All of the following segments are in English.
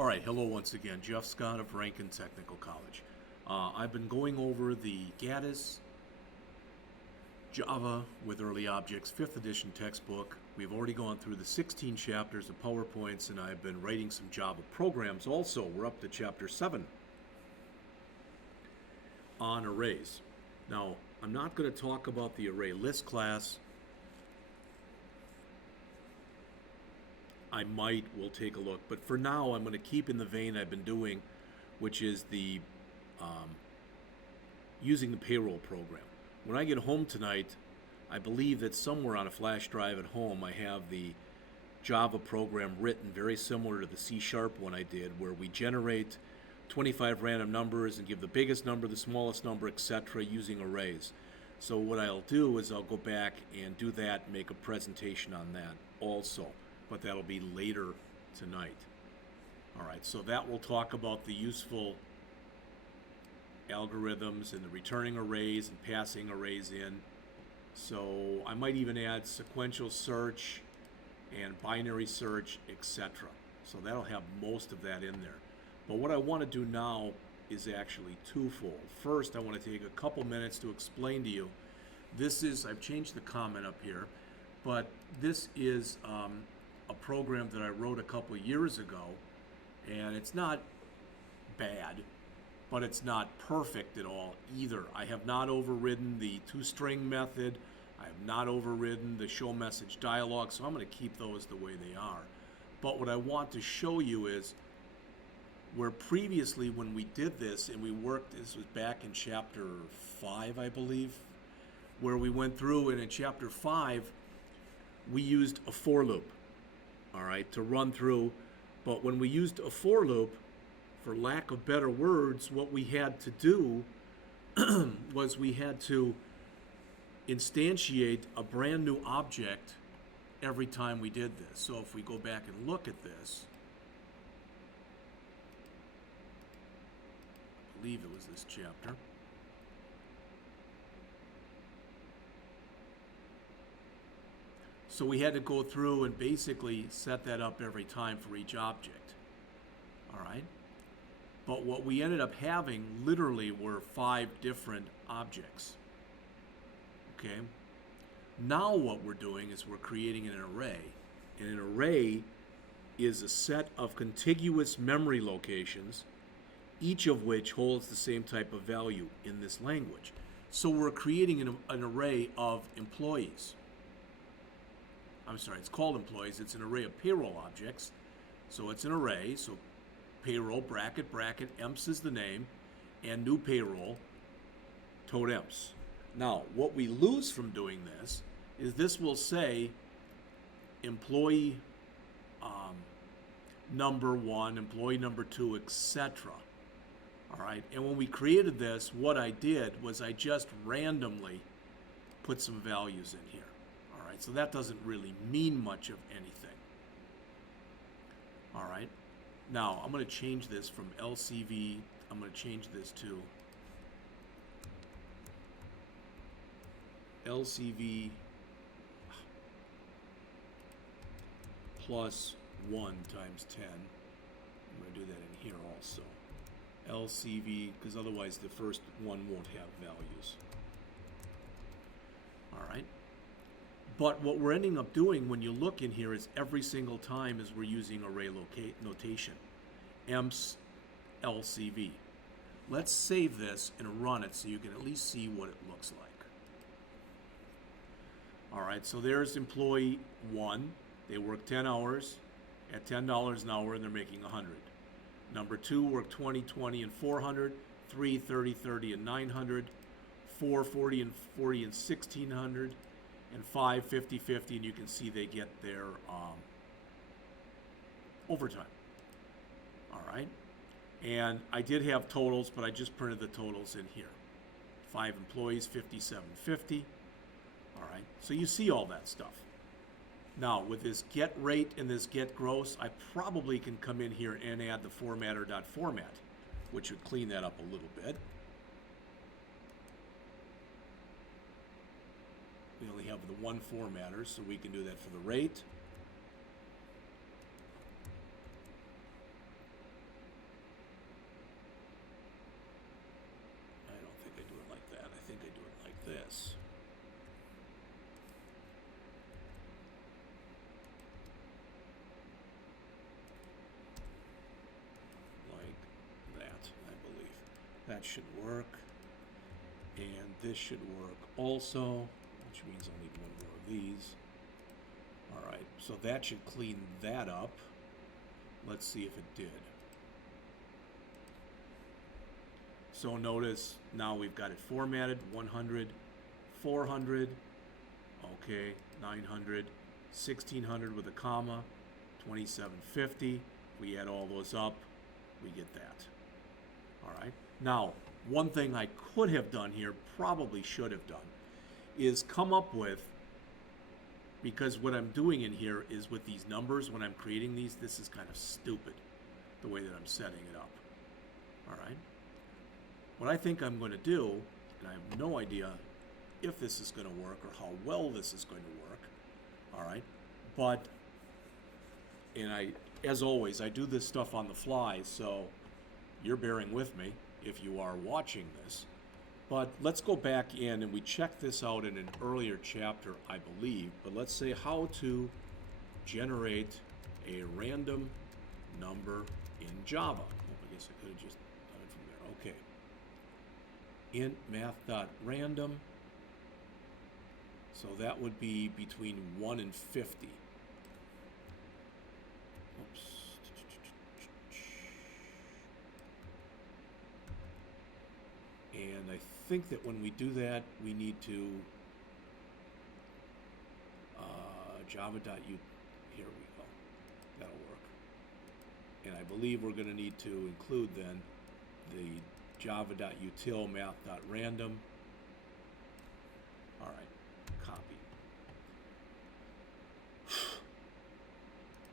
All right, hello once again. Jeff Scott of Rankin Technical College. I've been going over the Gaddis Java with Early Objects 5th edition textbook. We've already gone through the 16 chapters of PowerPoints, and I've been writing some Java programs also. We're up to Chapter 7 on arrays. Now, I'm not going to talk about the array list class. I will take a look, but for now I'm going to keep in the vein I've been doing, which is the using the payroll program. When I get home tonight, I believe that somewhere on a flash drive at home I have the Java program written very similar to the C# one I did, where we generate 25 random numbers and give the biggest number, the smallest number, etc. using arrays. So what I'll do is I'll go back and do that and make a presentation on that also. But that'll be later tonight. All right, so that will talk about the useful algorithms and the returning arrays and passing arrays in. So I might even add sequential search and binary search, etc. So that'll have most of that in there. But what I want to do now is actually twofold. First, I want to take a couple minutes to explain to you. I've changed the comment up here, but this is a program that I wrote a couple years ago, and it's not bad, but it's not perfect at all either. I have not overridden the toString method. I have not overridden the show message dialog, so I'm going to keep those the way they are. But what I want to show you is where previously when we did this, and we worked, this was back in chapter 5, I believe, where we went through, and in chapter 5 we used a for loop, all right, to run through. But when we used a for loop, for lack of better words, what we had to do was we had to instantiate a brand new object every time we did this. So if we go back and look at this, I believe it was this chapter. So we had to go through and basically set that up every time for each object. All right? But what we ended up having literally were 5 different objects. Okay? Now what we're doing is we're creating an array. And an array is a set of contiguous memory locations, each of which holds the same type of value in this language. So we're creating an array of employees. I'm sorry, it's called employees. It's an array of payroll objects. So it's an array. So payroll, bracket, bracket, emps is the name, and new payroll, toad emps. Now, what we lose from doing this is this will say employee number 1, employee number 2, etc. All right, and when we created this, what I did was I just randomly put some values in here. All right, so that doesn't really mean much of anything. All right, now I'm going to change this from LCV, I'm going to change this to LCV plus 1 times 10. I'm going to do that in here also. LCV, because otherwise the first one won't have values. All right. But what we're ending up doing when you look in here is every single time is we're using array notation. emps LCV. Let's save this and run it so you can at least see what it looks like. All right, so there's employee 1. They work 10 hours at $10 an hour and they're making 100. Number 2 worked 20, 20, and 400. 3, 30, 30, and 900. 4, 40, and 40, and 1600. And 5, 50, 50, and you can see they get their overtime. All right, and I did have totals, but I just printed the totals in here. 5 employees, 5750. All right, so you see all that stuff. Now, with this get rate and this get gross, I probably can come in here and add the formatter.format, which would clean that up a little bit. We only have the one formatter, so we can do that for the rate. that should work. And this should work also, which means I'll need one more of these. All right, so that should clean that up. Let's see if it did. So notice now we've got it formatted, 100, 400, okay, 900, 1600 with a comma, 2750. We add all those up, we get that. All right. Now, one thing I could have done here, probably should have done, is come up with, because what I'm doing in here is with these numbers, when I'm creating these, this is kind of stupid, the way that I'm setting it up. All right. What I think I'm going to do, and I have no idea if this is going to work or how well this is going to work, all right, but, and as always, I do this stuff on the fly, so you're bearing with me if you are watching this. But let's go back in, and we checked this out in an earlier chapter, I believe, but let's say how to generate a random number in Java. I guess I could have just done it from there. Okay. Int math.random. So that would be between 1 and 50. Oops. And I think that when we do that, we need to java.u. Here we go. That'll work. And I believe we're going to need to include then the java.util math.random. All right, copy.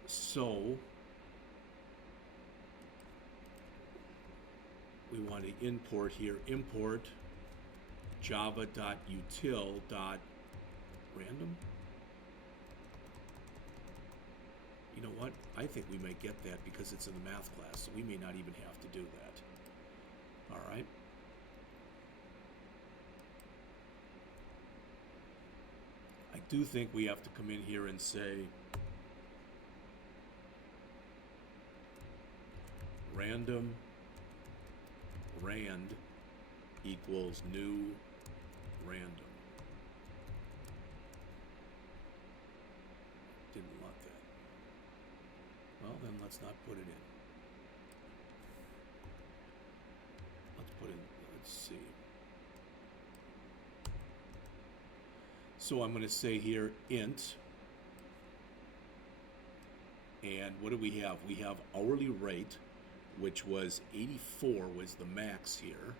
So we want to import here, import java.util.random. You know what? I think we may get that because it's in the math class, so we may not even have to do that. All right. I do think we have to come in here and say random rand equals new random. Didn't want that. Well, then let's not put it in. Let's put in, let's see. So I'm going to say here int, and what do we have? We have hourly rate, which was 84 was the max here.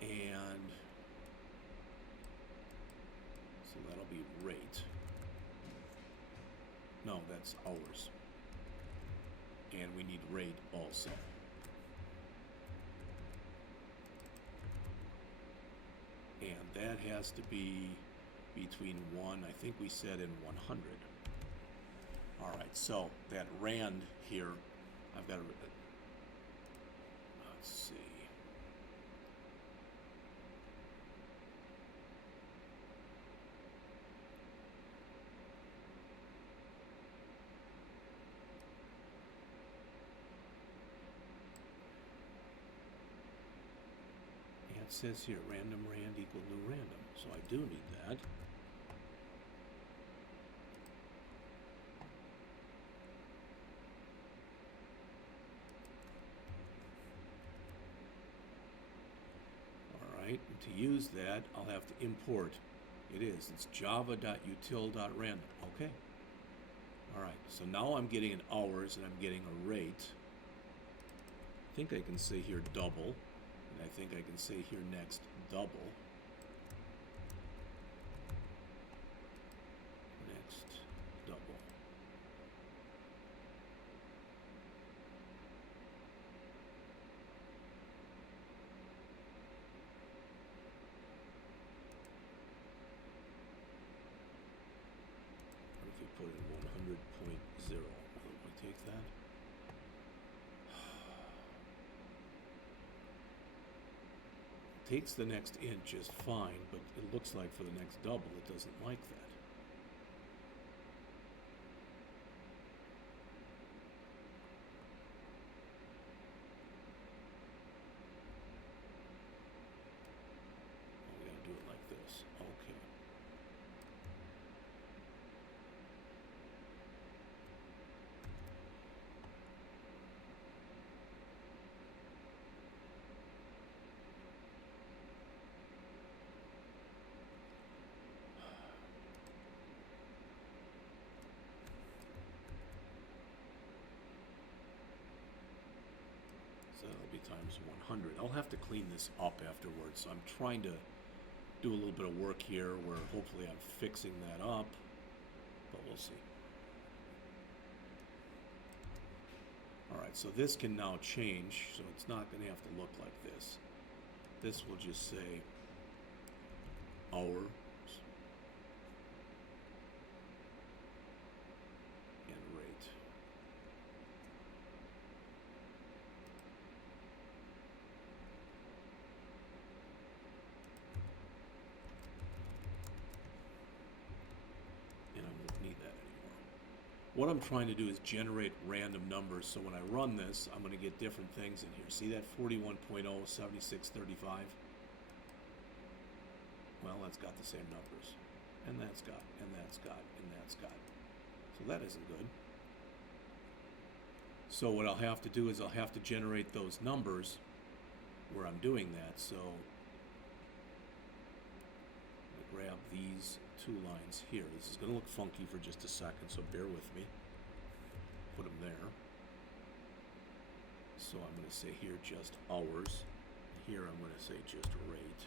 And so that'll be rate. No, that's hours. And we need rate also. And that has to be between 1, I think we said, and 100. All right, so that rand here, I've got to, let's see. It says here random rand equal new random, so I do need that. All right, and to use that, I'll have to import. It is, it's java.util.random. Okay. All right, so now I'm getting an hours and I'm getting a rate. I think I can say here double. I think I can say here next double. Next double. What if we put in 100.0? Will we take that? takes the next int just fine, but it looks like for the next double it doesn't like that. We gotta do it like this. Okay. So that'll be times 100. I'll have to clean this up afterwards. So I'm trying to do a little bit of work here where hopefully I'm fixing that up, but we'll see. Alright, so this can now change, so it's not going to have to look like this. This will just say hours and rate. And I won't need that anymore. What I'm trying to do is generate random numbers, so when I run this, I'm going to get different things in here. See that 41.07635? Well, that's got the same numbers. And that's got, and that's got, and that's got. So that isn't good. So what I'll have to do is I'll have to generate those numbers where I'm doing that. So I'll grab these two lines here. This is going to look funky for just a second, so bear with me. Put them there. So I'm going to say here just hours. Here I'm going to say just rate.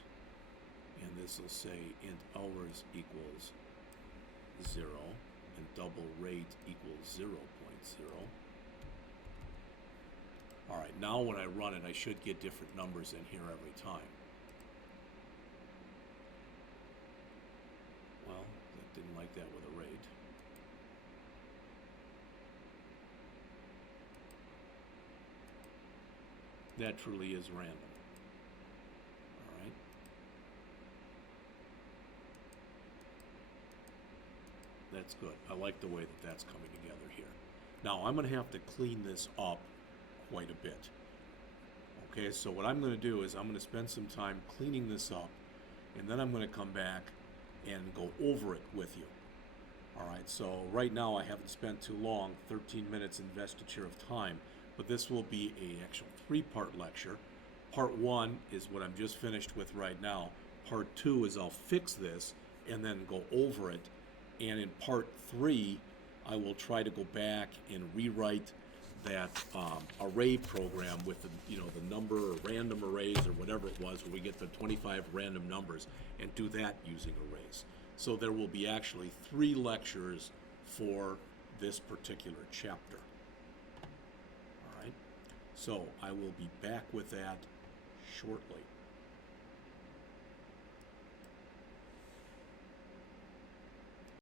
And this will say int hours equals 0 and double rate equals 0.0. Alright, now when I run it, I should get different numbers in here every time. Well, that didn't like that with a rate. That truly is random. Alright. That's good. I like the way that that's coming together here. Now I'm going to have to clean this up quite a bit. Okay, so what I'm going to do is I'm going to spend some time cleaning this up, and then I'm going to come back and go over it with you. Alright, so right now I haven't spent too long, 13 minutes investiture of time, but this will be an actual 3-part lecture. Part 1 is what I'm just finished with right now. Part 2 is I'll fix this and then go over it. And in part 3, I will try to go back and rewrite that array program with the, the number or random arrays or whatever it was, where we get the 25 random numbers, and do that using arrays. So there will be actually 3 lectures for this particular chapter. All right. So I will be back with that shortly.